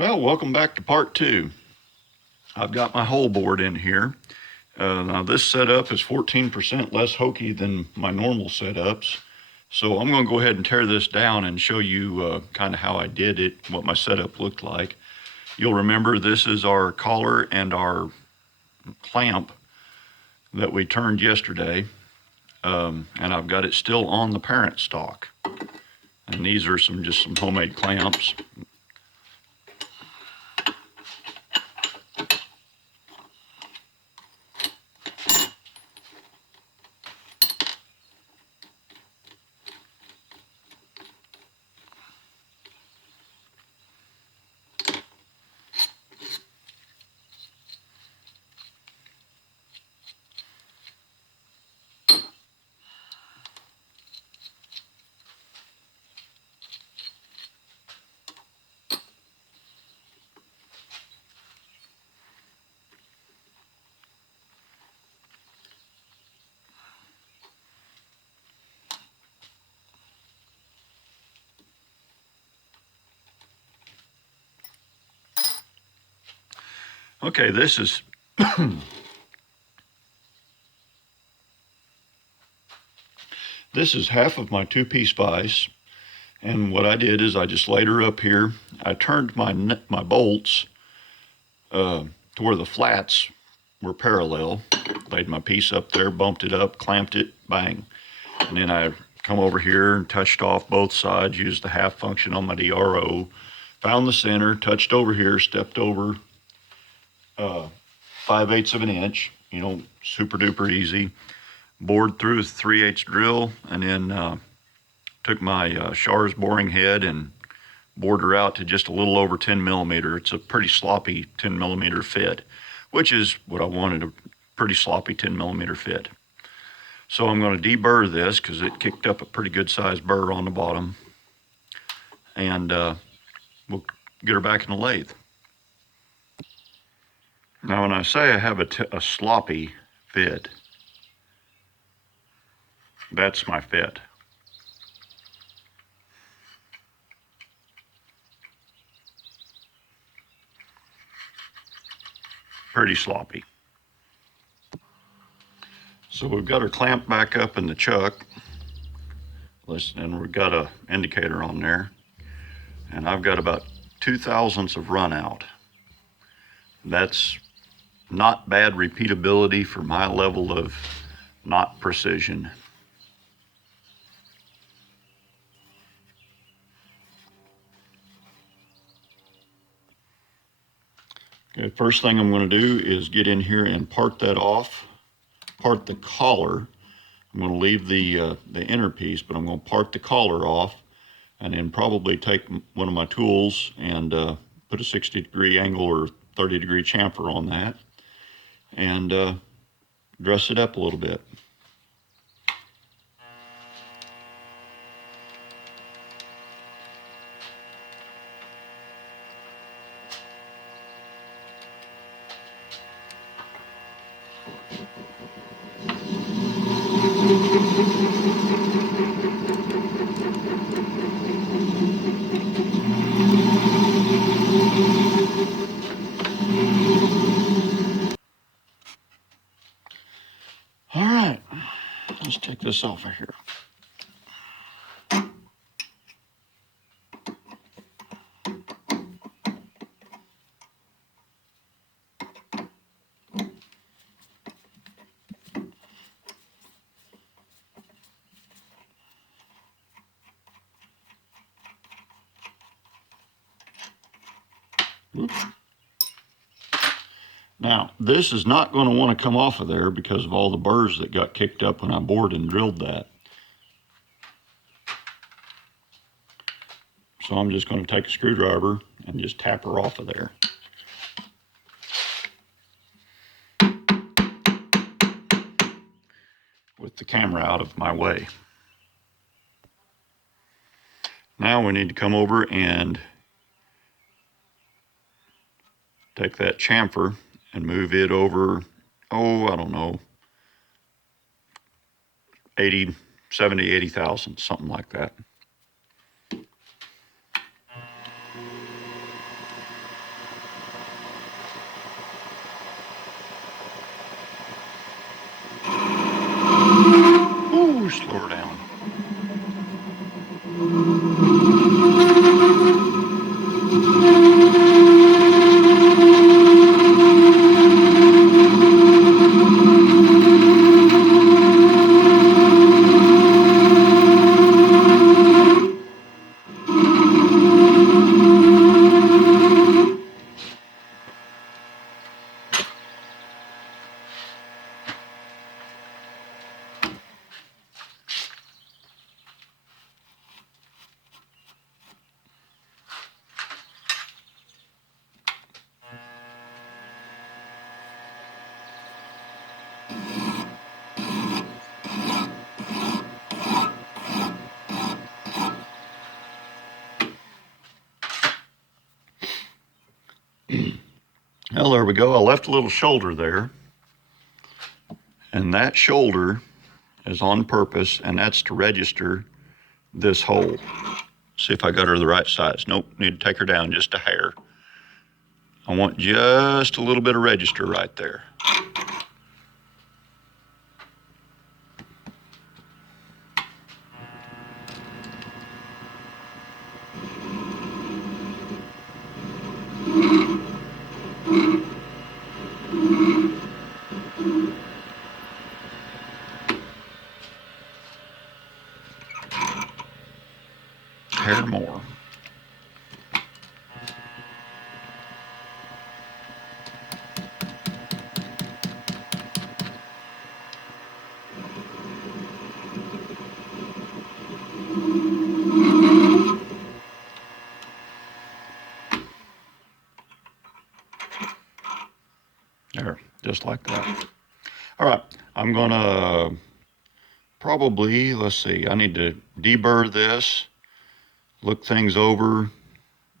Well, welcome back to part two. I've got my hole bored in here. Now this setup is 14% less hokey than my normal setups. So I'm going to go ahead and tear this down and show you kind of how I did it, what my setup looked like. You'll remember this is our collar and our clamp that we turned yesterday. And I've got it still on the parent stock. And these are just some homemade clamps. Okay, this is this is half of my two-piece vise. And what I did is I just laid her up here. I turned my bolts to where the flats were parallel. Laid my piece up there, bumped it up, clamped it, bang. And then I come over here and touched off both sides, used the half function on my DRO, found the center, touched over here, stepped over 5/8 of an inch, super duper easy. Bored through a 3/8 drill, and then took my Schar's boring head and bored her out to just a little over 10 millimeter. It's a pretty sloppy 10 millimeter fit, which is what I wanted, a pretty sloppy 10 millimeter fit. So I'm going to deburr this because it kicked up a pretty good sized burr on the bottom, and we'll get her back in the lathe. Now when I say I have a sloppy fit, that's my fit. Pretty sloppy. So we've got her clamped back up in the chuck. And we've got an indicator on there. And I've got about 2/1000 of run out. That's not bad repeatability for my level of knot precision. Okay, first thing I'm going to do is get in here and part that off, part the collar. I'm going to leave the inner piece, but I'm going to part the collar off, and then probably take one of my tools and put a 60-degree angle or 30-degree chamfer on that, and dress it up a little bit. All right, let's take this off of here. Oops. Now, this is not going to want to come off of there because of all the burrs that got kicked up when I bored and drilled that. So I'm just going to take a screwdriver and just tap her off of there. With the camera out of my way. Now we need to come over and take that chamfer and move it over, I don't know, 70, 80,000, something like that. Well, there we go. I left a little shoulder there. And that shoulder is on purpose, and that's to register this hole. See if I got her the right size. Nope, need to take her down just a hair. I want just a little bit of register right there. Hair more. There, just like that. All right, I'm gonna probably, let's see, I need to deburr this, look things over,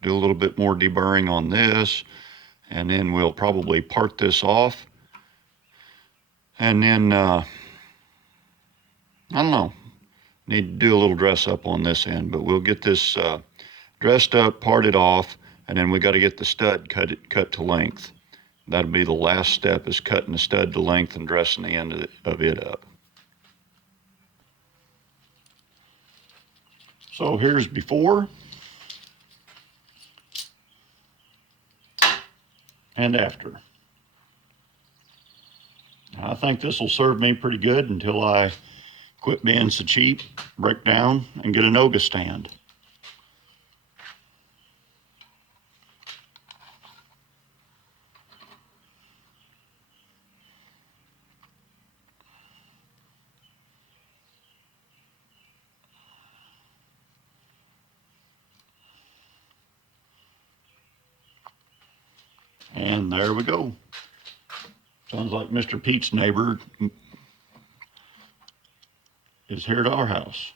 do a little bit more deburring on this, and then we'll probably part this off. And then, I don't know, need to do a little dress up on this end, but we'll get this dressed up, parted off, and then we got to get the stud cut to length. That'll be the last step, is cutting the stud to length and dressing the end of it up. So here's before and after. I think this will serve me pretty good until I quit being so cheap, break down, and get a Noga stand. And there we go. Sounds like Mr. Pete's neighbor is here at our house.